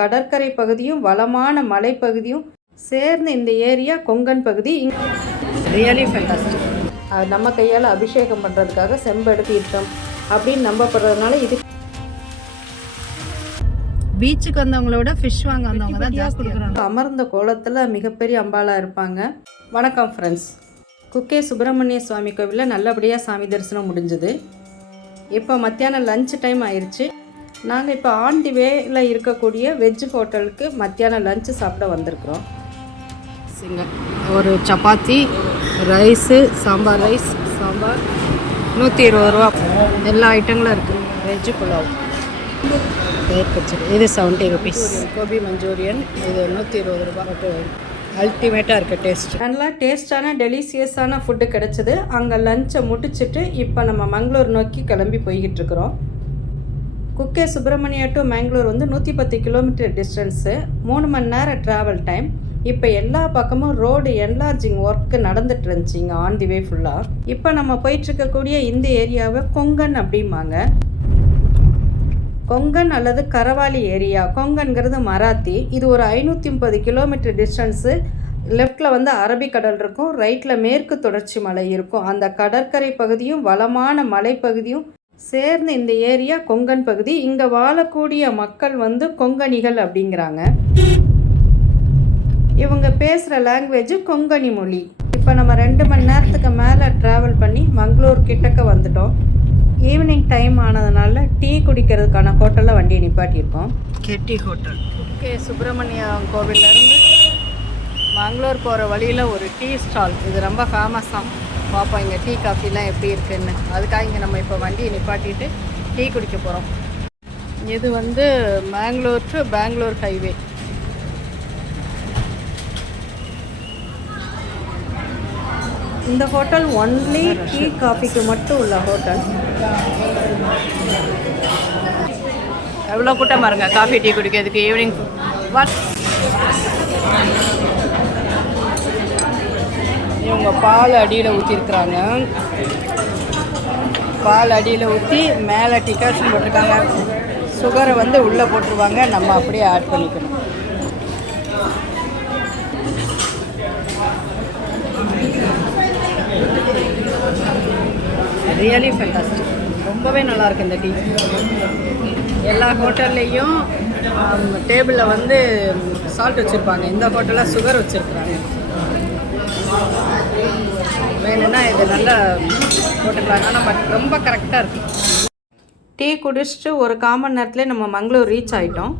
கடற்கரை பகுதியும் வளமான மலைப்பகுதியும் சேர்ந்து இந்த ஏரியா கொங்கன் பகுதி. ரியலி ஃபென்டாஸ்டிக் நம்ம கையால் அபிஷேகம் பண்ணுறதுக்காக செம்படு தீர்த்தம் அப்படின்னு நம்பப்படுறதுனால இது பீச்சுக்கு வந்தவங்களோட ஃபிஷ் வாங்க வந்தவங்க தான் ஜாஸ்தி கொடுக்குறாங்க. அமர்ந்த கோலத்தில் மிகப்பெரிய அம்பாலாக இருப்பாங்க. வணக்கம் ஃப்ரெண்ட்ஸ் குக்கே சுப்பிரமணிய சுவாமி கோவிலில் நல்லபடியாக சாமி தரிசனம் முடிஞ்சுது. இப்போ மத்தியானம் லஞ்ச் டைம் ஆயிடுச்சு நாங்கள் இப்போ ஆன் தி வேல இருக்கக்கூடிய வெஜ் ஹோட்டலுக்கு மத்தியானம் லஞ்சு சாப்பிட வந்திருக்கிறோம். சிங்க ஒரு சப்பாத்தி ரைஸு சாம்பார் ரைஸ் சாம்பார். நூற்றி இருபது ரூபா. எல்லா ஐட்டங்களும் இருக்குது வெஜ்ஜு புலாவ். பச்சடி இது செவன்ட்டி ருபீஸ் கோபி மஞ்சூரியன். இது நூற்றி இருபது ரூபா. அல்டிமேட்டாக இருக்குது டேஸ்ட் நல்லா டேஸ்டான டெலிசியஸான ஃபுட்டு கிடச்சிது. அங்கே லஞ்சை முடிச்சிட்டு இப்போ நம்ம மங்களூர் நோக்கி கிளம்பி போய்கிட்டு இருக்கிறோம். குக்கே சுப்பிரமணியா டு மேங்களூர் வந்து நூற்றி பத்து கிலோமீட்டர் டிஸ்டன்ஸு மூணு மணி நேரம் ட்ராவல் டைம் இப்போ எல்லா பக்கமும் ரோடு என்லார்ஜிங் ஒர்க்கு நடந்துட்டு இருந்துச்சு இங்கே ஆன் தி வே ஃபுல்லாக இப்போ நம்ம போயிட்டுருக்கக்கூடிய இந்த ஏரியாவை கொங்கன் அப்படிம்பாங்க. கொங்கன் அல்லது கரவாலி ஏரியா கொங்கன்கிறது மராத்தி. இது ஒரு ஐநூற்றி முப்பது கிலோமீட்டர் டிஸ்டன்ஸு லெஃப்டில் வந்து அரபிக்கடல் இருக்கும். ரைட்டில் மேற்கு தொடர்ச்சி மலை இருக்கும். அந்த கடற்கரை பகுதியும் வளமான மலைப்பகுதியும் சேர்ந்து இந்த ஏரியா கொங்கன் பகுதி. இங்கே வாழக்கூடிய மக்கள் வந்து கொங்கணிகள் அப்படிங்கிறாங்க. இவங்க பேசுகிற லாங்குவேஜ் கொங்கணி மொழி. இப்போ நம்ம ரெண்டு மணி நேரத்துக்கு மேலே ட்ராவல் பண்ணி மங்களூர் கிட்டக்க வந்துட்டோம். ஈவினிங் டைம் ஆனதுனால டீ குடிக்கிறதுக்கான ஹோட்டலில் வண்டியை நிப்பாட்டியிருக்கோம். கெட்டி ஹோட்டல் ஓகே சுப்பிரமணிய கோவிலேருந்து மங்களூர் போகிற வழியில் ஒரு டீ ஸ்டால். இது ரொம்ப ஃபேமஸ் தான் பார்ப்போம் இங்கே டீ காஃபிலாம் எப்படி இருக்குன்னு. அதுக்காக இங்கே நம்ம இப்போ வண்டியை நிப்பாட்டிட்டு டீ குடிக்க போகிறோம் இது வந்து மேங்களூர் டு பெங்களூர் ஹைவே இந்த ஹோட்டல் ஒன்லி டீ காஃபிக்கு மட்டும் உள்ள ஹோட்டல் எவ்வளோ கூட்டம் பாருங்க காஃபி டீ குடிக்கிறதுக்கு ஈவினிங் வாட் இவங்க பால் அடியில் ஊற்றிருக்குறாங்க பால் அடியில் ஊற்றி மேலே டிகாஷன் போட்டிருக்காங்க. சுகரை வந்து உள்ளே போட்டுருவாங்க. நம்ம அப்படியே ஆட் பண்ணிக்கணும். ரியலி ஃபென்டாஸ்டிக் ரொம்பவே நல்லாயிருக்கு இந்த டீ எல்லா ஹோட்டல்லையும் டேபிளில் um, வந்து சால்ட் வச்சுருப்பாங்க. இந்த ஹோட்டலில் சுகர் வச்சுருக்குறாங்க. வேணும்னா இது நல்லா போட்டுக்கலாம் ஆனால் ரொம்ப கரெக்டாக இருக்குது டீ குடிச்சிட்டு ஒரு காமன் நேரத்துலேயே நம்ம மங்களூர் ரீச் ஆகிட்டோம்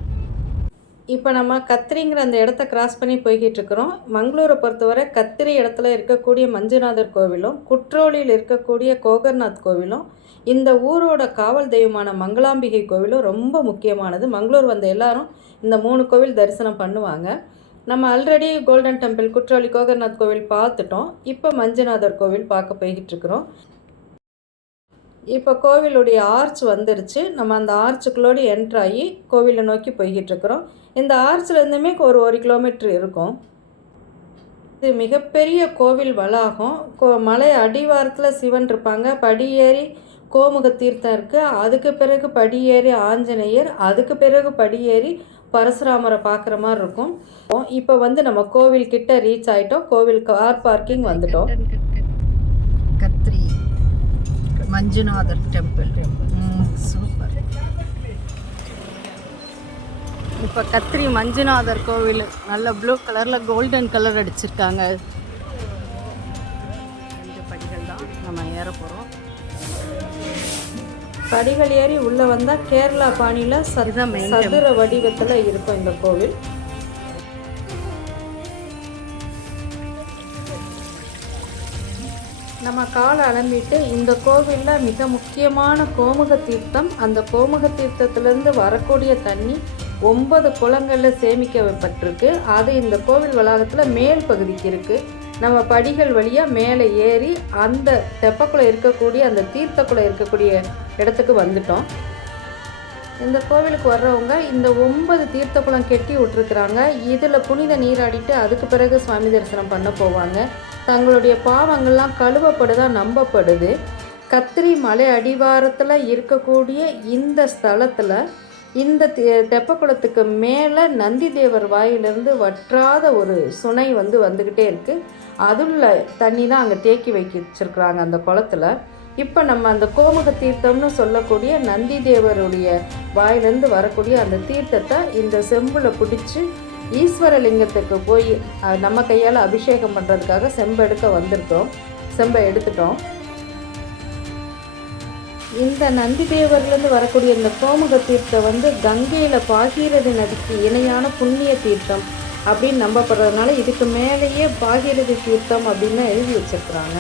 இப்போ நம்ம கத்திரிங்கிற அந்த இடத்த கிராஸ் பண்ணி போய்கிட்டு இருக்கிறோம். மங்களூரை பொறுத்தவரை கத்திரி இடத்துல இருக்கக்கூடிய மஞ்சுநாதர் கோவிலும் குற்றோலியில் இருக்கக்கூடிய கோகர்நாத் கோவிலும் இந்த ஊரோட காவல் தெய்வமான மங்களாம்பிகை கோவிலும் ரொம்ப முக்கியமானது. மங்களூர் வந்த எல்லாரும் இந்த மூணு கோவில் தரிசனம் பண்ணுவாங்க. நம்ம ஆல்ரெடி கோல்டன் டெம்பிள் குற்றாலி கோகர்நாத் கோவில் பார்த்துட்டோம். இப்போ மஞ்சுநாதர் கோவில் பார்க்க போய்கிட்டு இருக்கிறோம். இப்போ கோவிலுடைய ஆர்ச் வந்துருச்சு. நம்ம அந்த ஆர்ச்சுக்குள்ளோடு என்ட்ராகி கோவிலை நோக்கி போய்கிட்டு இருக்கிறோம். இந்த ஆர்ச்லேருந்துமே ஒரு ஒரு கிலோமீட்டர் இருக்கும். இது மிகப்பெரிய கோவில் வளாகம். கோ மலை அடிவாரத்தில் சிவன் இருப்பாங்க. படியேறி கோமுக தீர்த்தம் இருக்குது அதுக்கு பிறகு படியேறி ஆஞ்சநேயர் அதுக்கு பிறகு படியேறி பரசுராமரை பார்க்குற மாதிரி இருக்கும். இப்போ வந்து நம்ம கோவில் கிட்ட ரீச் ஆகிட்டோம் கோவில் கார் பார்க்கிங் வந்துட்டோம். கத்ரி மஞ்சுநாதர் டெம்பிள் சூப்பர் இப்போ கத்திரி மஞ்சுநாதர் கோவில் நல்ல ப்ளூ கலரில் கோல்டன் கலர் அடிச்சிருக்காங்க. ரெண்டு படிகள் தான் நம்ம ஏற போகிறோம் படிகள் ஏறி உள்ளே வந்தால் கேரளா பாணியில் சத சதுர வடிவத்தில் இருக்கும் இந்த கோவில். நம்ம காலை அலம்பிட்டு இந்த கோவிலில் மிக முக்கியமான கோமுக தீர்த்தம் அந்த கோமுக தீர்த்தத்திலேருந்து வரக்கூடிய தண்ணி ஒன்பது குளங்களில் சேமிக்கப்பட்டிருக்கு. அது இந்த கோவில் வளாகத்தில் மேல் பகுதிக்கு இருக்குது நம்ம படிகள் வழியாக மேலே ஏறி அந்த தெப்பக்குள்ளே இருக்கக்கூடிய அந்த தீர்த்தக்குள்ளே இருக்கக்கூடிய இடத்துக்கு வந்துட்டோம். இந்த கோவிலுக்கு வர்றவங்க இந்த ஒன்பது தீர்த்த குளம் கெட்டி விட்டுருக்குறாங்க. இதில் புனித நீராடிட்டு அதுக்கு பிறகு சுவாமி தரிசனம் பண்ண போவாங்க. தங்களுடைய பாவங்கள்லாம் கழுவப்படுதா நம்பப்படுது. கத்திரி மலை அடிவாரத்தில் இருக்கக்கூடிய இந்த ஸ்தலத்தில் இந்த தெ- தெப்பக்குளத்துக்கு மேலே நந்தி தேவர் வாயிலிருந்து வற்றாத ஒரு சுனை வந்து வந்துக்கிட்டே இருக்குது அதுள்ள தண்ணி தான் அங்கே தேக்கி வைக்க வச்சிருக்கிறாங்க அந்த குளத்துல. இப்போ நம்ம அந்த கோமுக தீர்த்தம்னு சொல்லக்கூடிய நந்தி தேவருடைய வாயிலிருந்து வரக்கூடிய அந்த தீர்த்தத்தை இந்த செம்பில் பிடிச்சி ஈஸ்வரலிங்கத்துக்கு போய் நம்ம கையால் அபிஷேகம் பண்ணுறதுக்காக செம்பு எடுக்க வந்திருக்கோம் செம்பை எடுத்துட்டோம். இந்த நந்தி தேவர்லேருந்து வரக்கூடிய இந்த கோமுக தீர்த்தம் வந்து கங்கையில் பாகீரதி நதிக்கு இணையான புண்ணிய தீர்த்தம். அப்படின்னு நம்பப்படுறதுனால இதுக்கு மேலேயே பாகீரதி தீர்த்தம் அப்படின்னு எழுதி வச்சிருக்கிறாங்க.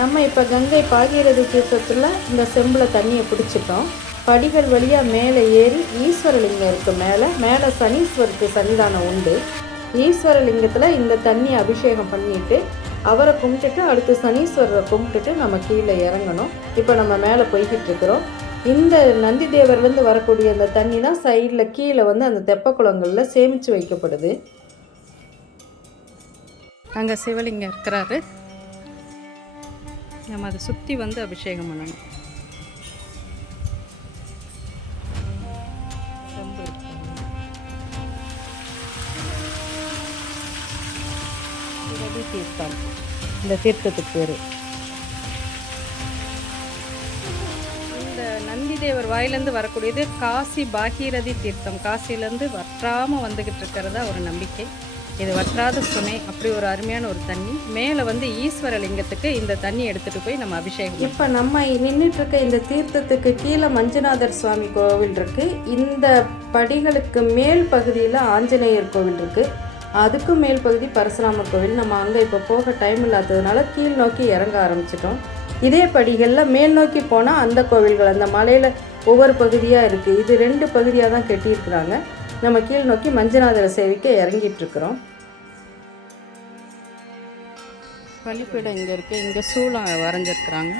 நம்ம இப்போ கங்கை பாகீரதி தீர்த்தத்தில் இந்த செம்பில் தண்ணியை பிடிச்சிட்டோம். படிகள் வழியாக மேலே ஏறி ஈஸ்வரலிங்கத்துக்கு மேலே மேலே சனீஸ்வருக்கு சன்னிதானம் உண்டு. ஈஸ்வரலிங்கத்தில் இந்த தண்ணி அபிஷேகம் பண்ணிட்டு அவரை கும்பிட்டுட்டு அடுத்து சனீஸ்வரரை கும்பிட்டுட்டு நம்ம கீழே இறங்கணும். இப்போ நம்ம மேலே போய்கிட்டு இருக்கிறோம். இந்த நந்தி தேவர்லேருந்து வரக்கூடிய அந்த தண்ணி தான் சைடில் கீழே வந்து அந்த தெப்ப குளங்களில் சேமித்து வைக்கப்படுது. அங்கே சிவலிங்கம் இருக்கிறாரு. நம்ம அதை சுற்றி வந்து அபிஷேகம் பண்ணணும். தீர்த்தம். இந்த தீர்த்தத்துக்கு பேர். இந்த நந்தி தேவர் வாயிலேருந்து வரக்கூடியது காசி பாகீரதி தீர்த்தம். காசிலேருந்து வற்றாமல் வந்துக்கிட்டு இருக்கிறதா ஒரு நம்பிக்கை. இது வற்றாத சுனை அப்படி ஒரு அருமையான ஒரு தண்ணி. மேலே வந்து ஈஸ்வர லிங்கத்துக்கு இந்த தண்ணி எடுத்துகிட்டு போய் நம்ம அபிஷேகம் இப்போ நம்ம நின்றுட்டு இருக்க இந்த தீர்த்தத்துக்கு கீழே மஞ்சுநாதர் சுவாமி கோவில் இருக்கு. இந்த படிகளுக்கு மேல் பகுதியில் ஆஞ்சநேயர் கோவில் இருக்கு. அதுக்கு மேல் பகுதி பரசுராமர் கோவில். நம்ம அங்கே இப்போ போக டைம் இல்லாததுனால கீழ் நோக்கி இறங்க ஆரம்பிச்சிட்டோம். இதே படிகளில் மேல் நோக்கி போனால் அந்த கோவில்கள் அந்த மலையில் ஒவ்வொரு பகுதியாக இருக்குது இது ரெண்டு பகுதியாக தான் கட்டியிருக்கிறாங்க. நம்ம கீழ் நோக்கி மஞ்சநாதரை சேவிக்க இறங்கிட்டு இருக்கிறோம் பள்ளிப்பீடம் இங்கே இருக்குது இங்கே சூளம் வரைஞ்சிருக்கிறாங்க.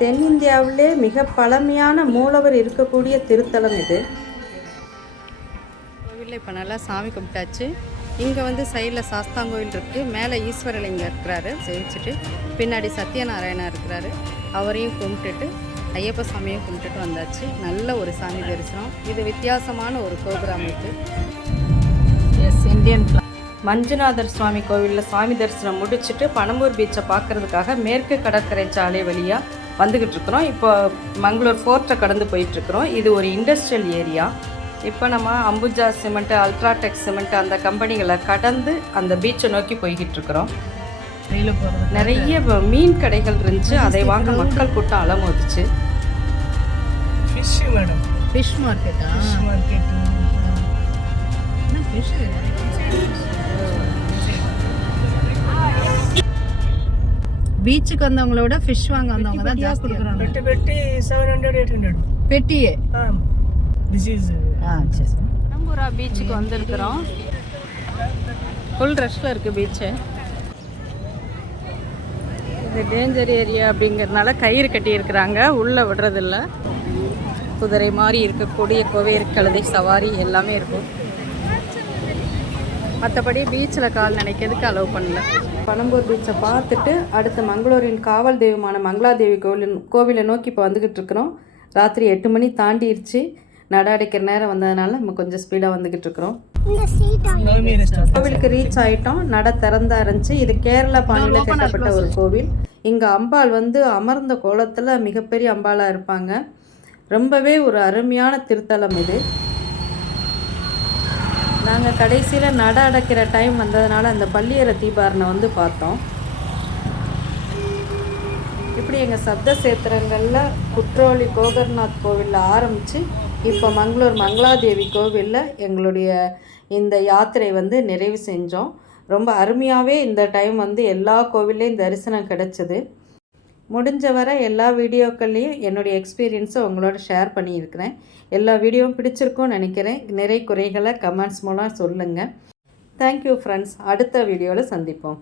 தென்னிந்தியாவிலே மிக பழமையான மூலவர் இருக்கக்கூடிய திருத்தலம் இது. கோவிலில் இப்போ நல்லா சாமி கும்பிட்டாச்சு. இங்கே வந்து சைடில் சாஸ்தாங்கோவில் இருக்குது மேலே ஈஸ்வரலிங்கம் இருக்கிறாரு. சேவிச்சுட்டு பின்னாடி சத்யநாராயணா இருக்கிறாரு. அவரையும் கும்பிட்டுட்டு ஐயப்ப சாமியும் கும்பிட்டுட்டு வந்தாச்சு. நல்ல ஒரு சாமி தரிசனம். இது வித்தியாசமான ஒரு கோபுர அமைப்பு எஸ் இந்தியன் மஞ்சுநாதர் சுவாமி கோவிலில் சாமி தரிசனம் முடிச்சுட்டு பனம்பூர் பீச்சை பார்க்கறதுக்காக மேற்கு கடற்கரை சாலை வழியாக வந்துக்கிட்டு இருக்கிறோம். இப்போ மங்களூர் ஃபோர்ட்டை கடந்து போயிட்டுருக்குறோம் இது ஒரு இண்டஸ்ட்ரியல் ஏரியா இப்போ நம்ம அம்புஜா சிமெண்ட் அல்ட்ராடெக் சிமெண்ட் அந்த கம்பெனிகளை கடந்து அந்த பீச்சை நோக்கி போய்கிட்டு இருக்கிறோம். நிறைய மீன் கடைகள் இருந்துச்சு. அதை வாங்க மக்கள் கூட்டம் அலமோதிச்சு. ஃபிஷ் மேடம் ஃபிஷ் மார்க்கெட்டா ஃபிஷ் மார்க்கெட் ஃபிஷ் பீச்சுக்கு வந்தவங்கள விட ஃபிஷ் வாங்க வந்தவங்க தான் ஜாஸ்தி கொடுக்குறாங்க. பெட்டி பெட்டி செவன் ஹண்ட்ரட் எயிட் ஹண்ட்ரட் பெட்டியே? திஸ் இஸ் ஆ சரி. பனம்பூரா பீச்சுக்கு வந்திருக்கிறோம். ஃபுல் ரஷ்ல இருக்குது பீச்சு இது டேஞ்சர் ஏரியா அப்படிங்கிறதுனால கயிறு கட்டியிருக்கிறாங்க. உள்ளே விடுறதில்ல. குதிரை மாதிரி இருக்கக்கூடிய கோவேர் கழுதை சவாரி எல்லாமே இருக்கும். மற்றபடி பீச்சில் கால் நினைக்கிறதுக்கு அலோவ் பண்ணல. பனம்பூர் பீச்சை பார்த்துட்டு அடுத்து மங்களூரின் காவல் தெய்வமான மங்களாதேவி கோவில் கோவிலை நோக்கி இப்போ வந்துக்கிட்டு இருக்கிறோம். ராத்திரி எட்டு மணி தாண்டிருச்சு. நட அடைக்கிற நேரம் வந்ததுனால நம்ம கொஞ்சம் ஸ்பீடாக வந்துக்கிட்டு இருக்கிறோம். கோவிலுக்கு ரீச் ஆயிட்டோம். நட திறந்தா இருந்துச்சு. இது கேரளா பாணியில் கட்டப்பட்ட ஒரு கோவில். இங்கே அம்பாள் வந்து அமர்ந்த கோலத்தில் மிகப்பெரிய அம்பாளாக இருப்பாங்க. ரொம்பவே ஒரு அருமையான திருத்தலம் இது. நாங்கள் கடைசியில் நட அடைக்கிற டைம் வந்ததுனால அந்த பள்ளியற தீபாரனை வந்து பார்த்தோம். இப்படி எங்கள் சப்த சேத்திரங்களில் குற்றோலி கோகர்நாத் கோவிலில் ஆரம்பித்து இப்போ மங்களூர் மங்களாதேவி கோவிலில் எங்களுடைய இந்த யாத்திரை வந்து நிறைவு செஞ்சோம். ரொம்ப அருமையாகவே இந்த டைம் வந்து எல்லா கோவில்லையும் தரிசனம் கிடச்சிது. முடிஞ்ச வரை எல்லா வீடியோக்கள்லேயும் என்னுடைய எக்ஸ்பீரியன்ஸை உங்களோட ஷேர் பண்ணியிருக்கிறேன். எல்லா வீடியோவும் பிடிச்சிருக்கும்னு நினைக்கிறேன். நிறை குறைகளை கமெண்ட்ஸ் மூலம் சொல்லுங்கள் தேங்க்யூ ஃப்ரெண்ட்ஸ் அடுத்த வீடியோவில் சந்திப்போம்.